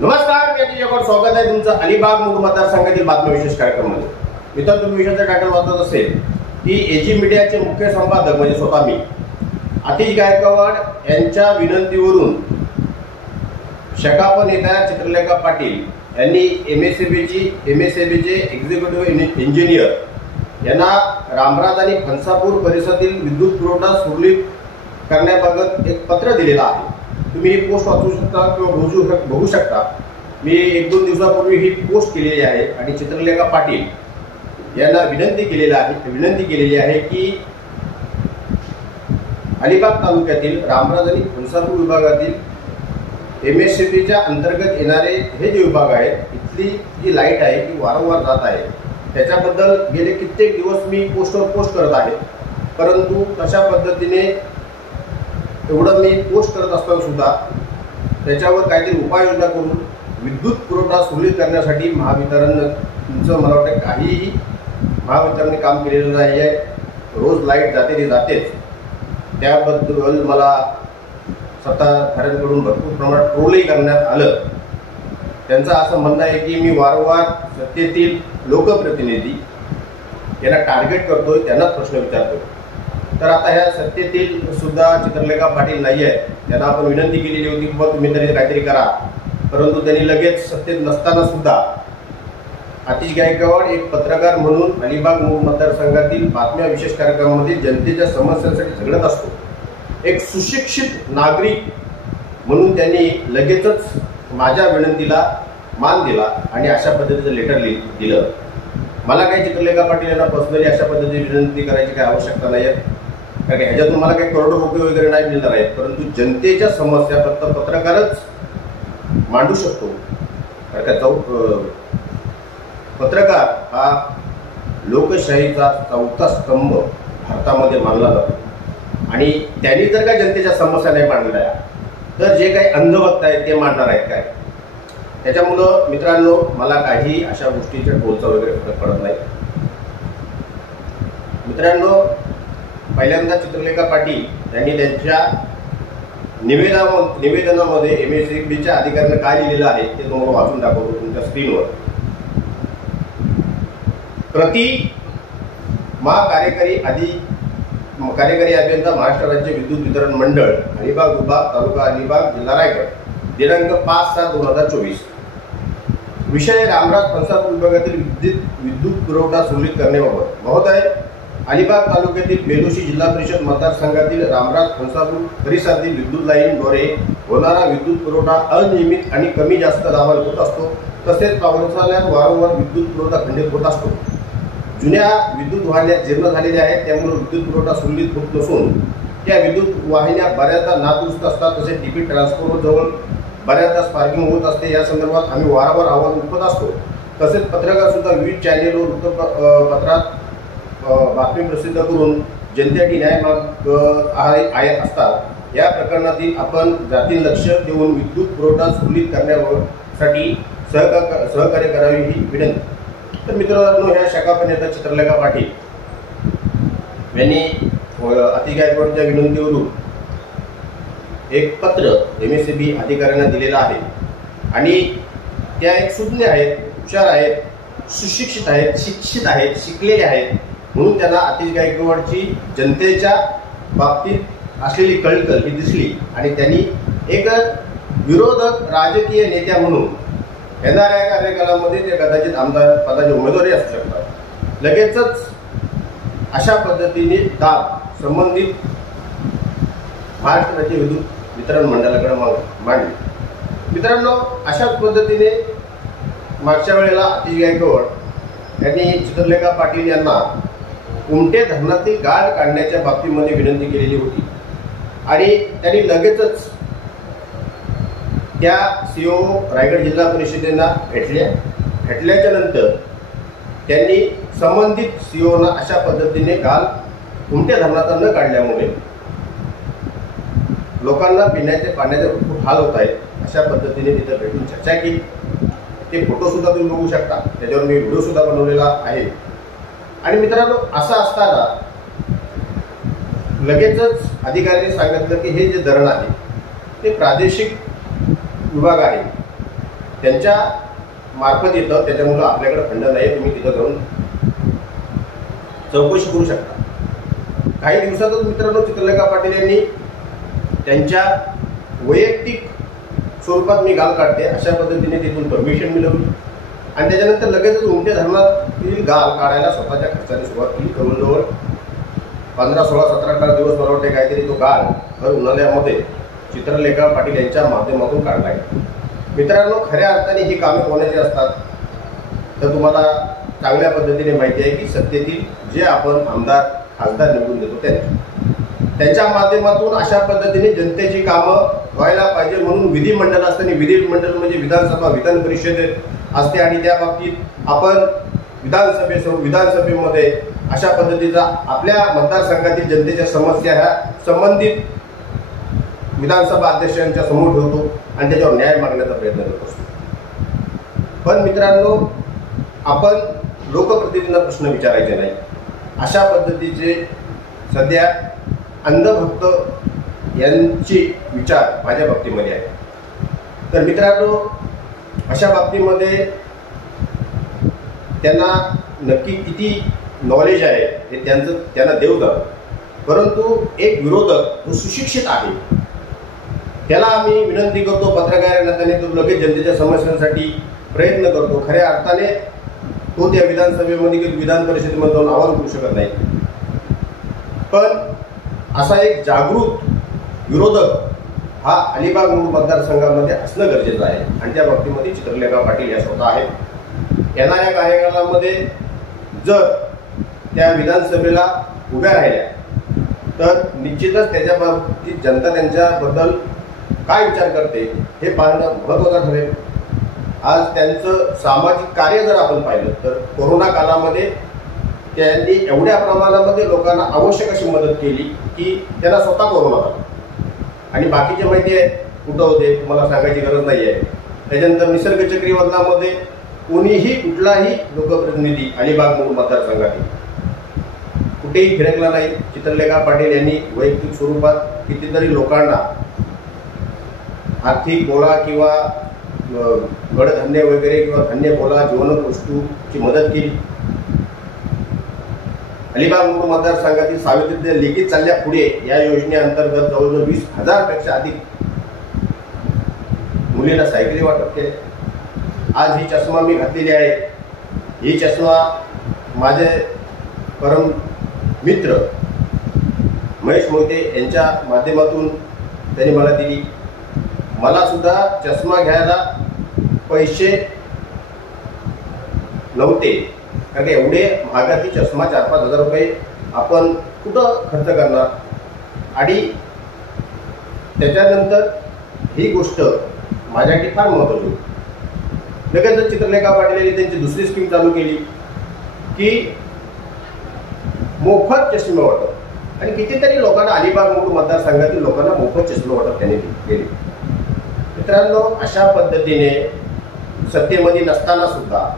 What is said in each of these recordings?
नमस्कार, मी अजय जगोड. स्वागत आहे तुमचं अलिबाग मूळ मतदारसंघातील बातमी विशेष कार्यक्रमामध्ये. मित्रांनो, तुम्ही विषयाचा टायटल वाचत असेल की एजी मीडियाचे मुख्य संपादक म्हणजे स्वतः मी आतिश गायकवाड यांच्या विनंतीवरून शकाप नेत्या चित्रलेखा पाटील यांनी एमएसएबीचे एक्झिक्युटिव्ह इंजिनियर यांना रामराज आणि फणसापूर परिसरातील विद्युत पुरवठा सुरळीत करण्याबाबत एक पत्र दिलेलं आहे. तुम्ही ही पोस्ट वाचू शकता किंवा बघू शकता. मी 1-2 दिवसापूर्वी ही पोस्ट केलेली आहे आणि चित्रलेखा पाटील यांना विनंती केलेली आहे की अलिबाग तालुक्यातील रामराज आणि फणसापूर विभागातील एमएससीबीच्या अंतर्गत येणारे हे जे विभाग आहेत, इथली जी लाईट आहे ती वारंवार जात आहे. त्याच्याबद्दल गेले कित्येक दिवस मी पोस्टवर पोस्ट करत आहे, परंतु तशा पद्धतीने एवढं मी पोस्ट करत असताना सुद्धा त्याच्यावर काहीतरी उपाययोजना करून विद्युत पुरवठा सुरळीत करण्यासाठी महावितरणचं मला वाटतं काहीही महावितरणने काम केलेलं नाही आहे. रोज लाईट जाते ती जातेच. त्याबद्दल मला सत्ताधाऱ्यांकडून भरपूर प्रमाणात ट्रोलही करण्यात आलं. त्यांचं असं म्हणणं आहे की मी वारंवार सत्तेतील लोकप्रतिनिधी यांना टार्गेट करतोय, त्यांनाच प्रश्न विचारतोय. तर आता ह्या सत्तेतील सुद्धा चित्रलेखा पाटील नाही आहेत. त्यांना आपण विनंती केलेली होती की तुम्ही तरी काहीतरी करा, परंतु त्यांनी लगेच सत्तेत नसताना सुद्धा आतिश गायकवाड एक पत्रकार म्हणून अलिबाग मूळ मतदारसंघातील बातम्या विशेष कार्यक्रमामध्ये जनतेच्या समस्यांसाठी झगडत असतो. एक सुशिक्षित नागरिक म्हणून त्यांनी लगेचच माझ्या विनंतीला मान दिला आणि अशा पद्धतीचं लेटर दिलं. मला काही चित्रलेखा पाटील यांना पर्सनली अशा पद्धतीची विनंती करायची काही आवश्यकता नाही आहे, कारण ह्याच्यातून मला काही करोडो रुपये वगैरे नाही मिळणार आहेत. परंतु जनतेच्या समस्या फक्त पत्रकारच मांडू शकतो. पत्रकार हा लोकशाहीचा चौथा स्तंभ भारतामध्ये मानला जातो आणि त्यांनी जर का जनतेच्या समस्या नाही मांडल्या तर जे काही अंधभक्त आहेत ते मांडणार आहेत काय? त्याच्यामुळं मित्रांनो, मला काही अशा गोष्टीच्या टोलचा वगैरे फरक पडत नाही. मित्रांनो, पहिल्यांदा चित्रलेखा पाटील यांनी त्यांच्या निवेदनामध्ये एमएससीबीच्या अधिकाऱ्यांना काय लिहिलेलं आहे ते तुम्हाला वाचून दाखवतो तुमच्या स्क्रीनवर. प्रति महाकार्यकारी अभियंता महाराष्ट्र राज्य विद्युत वितरण मंडळ अलिबाग विभाग तालुका अलिबाग जिल्हा रायगड दिनांक 5/7/2024. विषय रामराज फणसापूर विभागातील विद्युत पुरवठा सुरळीत करण्याबाबत. महोदय, अलिबाग तालुक्यातील बेलोशी जिल्हा परिषद मतदारसंघातील रामराज फणसापूर परिसरातील विद्युत लाईनद्वारे होणारा विद्युत पुरवठा अनियमित आणि कमी जास्त दाबाने होत असतो. तसेच पावसाळ्यात वारंवार विद्युत पुरवठा खंडित होत असतो. जुन्या विद्युत वाहिन्या जीर्ण झालेल्या आहेत, त्यामुळे विद्युत पुरवठा सुरळीत होत नसून त्या विद्युत वाहिन्या बऱ्याचदा नादुरुस्त असतात. तसेच डीपी ट्रान्सफॉर्मर जवळ बऱ्याचदा स्पार्किंग होत असते. या संदर्भात आम्ही वारंवार आवाज उठवत असतो. तसेच पत्रकार सुद्धा विविध चॅनेलवर वृत्तपत्रात बातमी प्रसिद्ध करून जनतेसाठी न्याय मागत असतात. या प्रकरणातील आपण जातीय लक्ष देऊन विद्युत पुरवठा सुरळीत करण्यासाठी सहकार्य करावी ही विनंती. तर मित्रांनो, ह्या शकाप नेता चित्रलेखा पाटील यांनी आतिश गायकवाडच्या विनंतीवरून एक पत्र एमएससीबी अधिकाऱ्यांना दिलेलं आहे आणि त्या एक सुज्ञ आहेत, हुशार आहेत, सुशिक्षित आहेत, शिक्षित आहेत, शिकलेले आहेत. म्हणून त्यांना आतिश गायकवाडची जनतेच्या बाबतीत असलेली कळकळ ही दिसली आणि त्यांनी एक विरोधक राजकीय नेत्या म्हणून येणाऱ्या कार्यकालामध्ये ते कदाचित आमदार पदाचे उमेदवारी असू शकतात. लगेचच अशा पद्धतीने दाब संबंधित महाराष्ट्र राज्य विद्युत वितरण मंडळाकडे मांडली. मित्रांनो, अशाच पद्धतीने मागच्या वेळेला आतिश गायकवाड यांनी चित्रलेखा पाटील यांना उमटे धरणातील गाळ काढण्याच्या बाबतीमध्ये विनंती केलेली होती आणि त्यांनी लगेचच त्या सीओ रायगड जिल्हा परिषदेला भेटल्याच्या नंतर त्यांनी संबंधित सीओना अशा पद्धतीने गाल उमट्या धरणाचा न काढल्यामुळे लोकांना पिण्याचे पाण्याचे खूप हाल होत आहेत. अशा पद्धतीने तिथं भेटून चर्चा केली. ते फोटो सुद्धा तुम्ही बघू शकता, त्याच्यावर मी व्हिडिओ सुद्धा बनवलेला आहे. आणि मित्रांनो, असं असताना लगेचच अधिकाऱ्यांनी सांगितलं की हे जे धरण आहे ते प्रादेशिक विभाग आहे त्यांच्या मार्फत येतं, त्याच्यामुळं आपल्याकडे फंड नाही, तुम्ही तिथं जाऊन चौकशी करू शकता. काही दिवसातच मित्रांनो चित्रलेखा पाटील यांनी त्यांच्या वैयक्तिक स्वरूपात मी गाल काढते अशा पद्धतीने तिथून परमिशन मिळवली आणि त्याच्यानंतर लगेचच उमटे धरणातील गाल काढायला स्वतःच्या खर्चाने सुरुवात केली. जवळजवळ 15, 16, 17, 18 दिवस मला वाटते काहीतरी तो गाल भर उन्हाळ्यामध्ये चित्रलेखा पाटील यांच्या माध्यमातून काढला आहे. मित्रांनो, खऱ्या अर्थाने ही कामे कोणाची असतात तर तुम्हाला चांगल्या पद्धतीने माहिती आहे की सत्तेतील जे आपण आमदार खासदार निवडून देतो त्यांच्या माध्यमातून अशा पद्धतीने जनतेची कामं व्हायला पाहिजे म्हणून विधिमंडळ असते आणि विधिमंडळ म्हणजे विधानसभा विधान परिषद असते आणि त्या बाबतीत आपण विधानसभेमध्ये अशा पद्धतीचा आपल्या मतदारसंघातील जनतेच्या समस्या ह्या संबंधित विधानसभा अध्यक्षांच्या समोर ठेवतो आणि त्याच्यावर न्याय मागण्याचा प्रयत्न करत असतो. पण मित्रांनो, आपण लोकप्रतिनिधींना प्रश्न विचारायचे नाही. अशा पद्धतीचे सध्या अंधभक्त यांचे विचार माझ्या बाबतीमध्ये आहे. तर मित्रांनो, अशा बाबतीमध्ये त्यांना नक्की किती नॉलेज आहे हे त्यांना देव जातं. परंतु एक विरोधक जो सुशिक्षित आहे त्याला आम्ही विनंती करतो पत्रकारांना, त्याने तो लगेच जनतेच्या समस्यांसाठी प्रयत्न करतो. खऱ्या अर्थाने तो त्या विधानसभेमध्ये किंवा विधान परिषदेमध्ये जाऊन आवाज करू शकत नाही. पण असा एक जागृत विरोधक हा अलिबाग मतदारसंघामध्ये असणं गरजेचं आहे आणि त्या बाबतीमध्ये चित्रलेखा पाटील या स्वतः आहेत. येणाऱ्या कार्यकालामध्ये जर त्या विधानसभेला उभ्या राहिल्या तर निश्चितच त्याच्या बाबतीत जनता त्यांच्याबद्दल काय विचार करते हे पाहणं महत्त्वाचं ठरेल. आज त्यांचं सामाजिक कार्य जर आपण पाहिलं तर कोरोना काळामध्ये त्यांनी एवढ्या प्रमाणामध्ये लोकांना आवश्यक अशी मदत केली की त्यांना स्वतः कोरोना झाला आणि बाकीचे माहिती आहे कुठं होते तुम्हाला सांगायची गरज नाही आहे. त्याच्यानंतर निसर्ग चक्रीवादळामध्ये कोणीही कुठलाही लोकप्रतिनिधी अलिबाग मतदारसंघातील कुठेही फिरकला नाही. चित्रलेखा पाटील यांनी वैयक्तिक स्वरूपात कितीतरी लोकांना आर्थिक बोला किंवा कडधान्य वगैरे किंवा धान्य बोला जीवनक वस्तूची मदत केली. अलिबाग मतदारसंघातील सावित्रीच्या लेखी चालल्या पुढे या योजनेअंतर्गत जवळजवळ 20,000 पेक्षा अधिक मुलींना सायकली वाटप केले. आज ही चष्मा मी घातलेली आहे. ही चष्मा माझे परम मित्र महेश मोहिते यांच्या माध्यमातून त्यांनी मला दिली. मला सुद्धा चष्मा घ्यायला पैसे नव्हते कारण एवढे महागाची चष्मा 4-5 हजार रुपये आपण कुठं खर्च करणार. आणि त्याच्यानंतर ही गोष्ट माझ्यासाठी फार महत्त्वाची होती. लगेच चित्रलेखा पाटील यांनी त्यांची दुसरी स्कीम चालू केली की मोफत चष्मे वाटप आणि कितीतरी लोकांना अलिबाग मतदारसंघातील लोकांना मोफत चष्मे वाटप त्यांनी केले. मित्रांनो, अशा पद्धतीने सत्तेमध्ये नसताना सुद्धा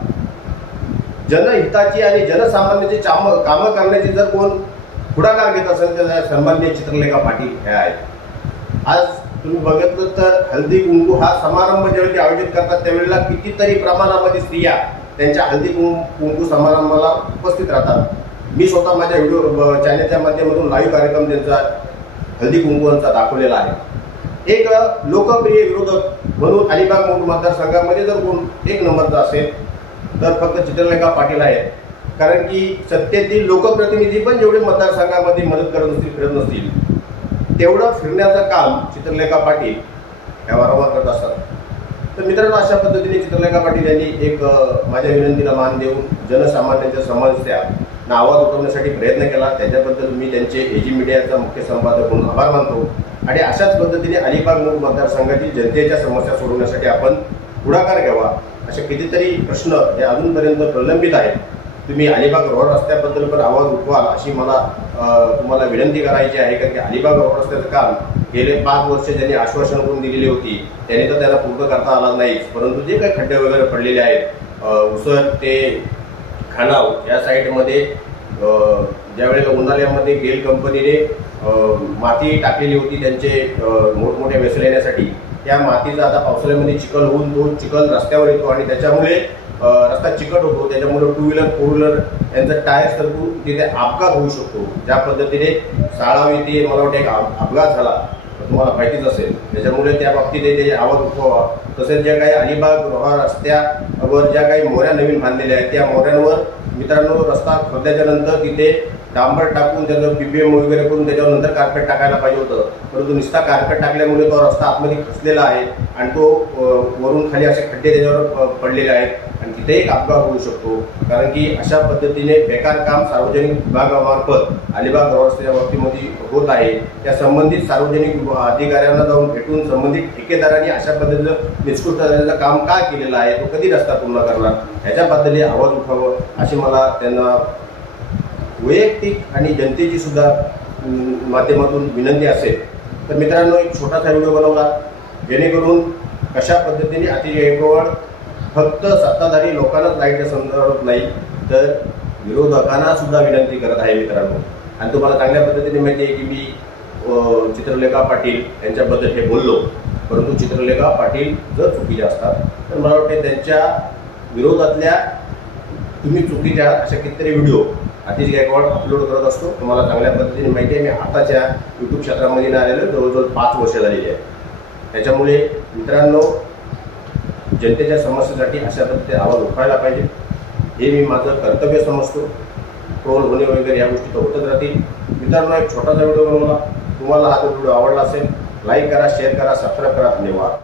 जनहिताची आणि जनसामान्याची कामं करण्याची जर कोण पुढाकार घेत असेल तर सन्माननीय चित्रलेखा पाटील हे आहेत. आज तुम्ही बघितलं तर हळदी कुंकू हा समारंभ ज्यावेळी आयोजित करतात त्यावेळेला कितीतरी प्रमाणामध्ये स्त्रिया त्यांच्या हळदी कुंकू समारंभाला उपस्थित राहतात. मी स्वतः माझ्या व्हिडिओ चॅनलच्या माध्यमातून लाईव्ह कार्यक्रम त्यांचा हळदी कुंकूचा दाखवलेला आहे. एक लोकप्रिय विरोधक म्हणून अलिबाग मतदारसंघामध्ये जर कोण एक नंबरचा असेल तर फक्त चित्रलेखा पाटील आहेत. कारण की सत्तेतील लोकप्रतिनिधी पण जेवढे मतदारसंघामध्ये मदत करत नसतील फिरत नसतील तेवढं फिरण्याचं काम चित्रलेखा पाटील ह्या वारंवार करत असतात. तर मित्रांनो, अशा पद्धतीने चित्रलेखा पाटील यांनी एक माझ्या विनंतीला मान देऊन जनसामान्यांच्या समस्यांना आवाज उठवण्यासाठी प्रयत्न केला. त्याच्याबद्दल मी त्यांचे एजी मीडियाचा मुख्य संपादक म्हणून आभार मानतो. आणि अशाच पद्धतीने अलिबाग मतदारसंघातील जनतेच्या समस्या सोडवण्यासाठी आपण पुढाकार घ्यावा. असे कितीतरी प्रश्न जे अजूनपर्यंत प्रलंबित आहेत. तुम्ही अलिबाग रोड रस्त्याबद्दल पण आवाज उठवाल अशी मला तुम्हाला विनंती करायची आहे. कारण की अलिबाग रोड रस्त्याचं काम गेले 5 वर्ष ज्यांनी आश्वासन करून दिलेली होती त्यांनी तर त्याला पूर्ण करता आला नाहीच. परंतु जे काही खड्डे वगैरे पडलेले आहेत उसर ते खानाव या साईडमध्ये ज्यावेळेला उन्हाळ्यामध्ये गेल कंपनीने माती टाकलेली होती त्यांचे मोठमोठ्या वेसल येण्यासाठी त्या मातीचा आता पावसाळ्यामध्ये चिखल होऊन तो चिखल रस्त्यावर येतो आणि त्याच्यामुळे रस्ता चिकट होतो, त्याच्यामुळे 2 व्हीलर 4 व्हीलर यांचा टायर सरकून तिथे अपघात होऊ शकतो। ज्या पद्धतीने साळाव येथे मला वाटतं एक अपघात झाला, तुम्हाला माहितीच असेल, त्याच्यामुळे त्या बाबतीत त्याचे आवाज उठवावा। तसेच ज्या काही अलिबाग रोहा रस्त्यावर ज्या काही मोऱ्या नवीन बांधलेल्या आहेत त्या मोऱ्यांवर मित्रांनो रस्ता खोदल्याच्या नंतर तिथे डांबर टाकून त्याचं PPM वगैरे करून त्याच्यावर नंतर कार्पेट टाकायला पाहिजे होतं, परंतु नुसता कार्पेट टाकल्यामुळे तो रस्ता आतमध्ये खचलेला आहे आणि तो वरून खाली असे खड्डे त्याच्यावर पडलेले आहेत आणि तिथे एक अपघात होऊ शकतो। कारण की अशा पद्धतीने बेकार काम सार्वजनिक विभागामार्फत अलिबाग रोड रस्त्याच्या बाबतीमध्ये होत आहे। त्या संबंधित सार्वजनिक अधिकाऱ्यांना जाऊन भेटून संबंधित ठेकेदारांनी अशा पद्धतीचं निष्कृष्ट दर्जाचं काम का केलेलं आहे, तो कधी रस्ता पूर्ण करणार, ह्याच्याबद्दल आवाज उठावं अशी मला त्यांना वैयक्तिक आणि जनतेची सुद्धा माध्यमातून विनंती असेल। तर मित्रांनो, एक छोटासा व्हिडिओ बनवला जेणेकरून कशा पद्धतीने अतिशय गायकवाड फक्त सत्ताधारी लोकांनाच लाईटच्या संदर्भात नाही तर विरोधकांना सुद्धा विनंती करत आहे मित्रांनो। आणि तुम्हाला चांगल्या पद्धतीने माहिती आहे की मी चित्रलेखा पाटील यांच्याबद्दल हे बोललो, परंतु चित्रलेखा पाटील जर चुकीचे असतात तर मला वाटते त्यांच्या विरोधातल्या तुम्ही चुकीच्या अशा कितीतरी व्हिडिओ अतिश गायकवाड अपलोड करत असतो। तुम्हाला चांगल्या पद्धतीने माहिती आहे, मी आताच्या YouTube क्षेत्रामध्ये आलेलो जवळजवळ 5 वर्ष झालेली आहे। त्याच्यामुळे मित्रांनो, जनतेच्या समस्येसाठी अशा पद्धतीने आवाज उठवायला पाहिजे, हे मी माझं कर्तव्य समजतो। ट्रोल होणे वगैरे या गोष्टी तर होतच राहतील। मित्रांनो, एक छोटासा व्हिडिओ बनवला, तुम्हाला हा व्हिडिओ आवडला असेल लाईक करा, शेअर करा, सबस्क्राईब करा। धन्यवाद।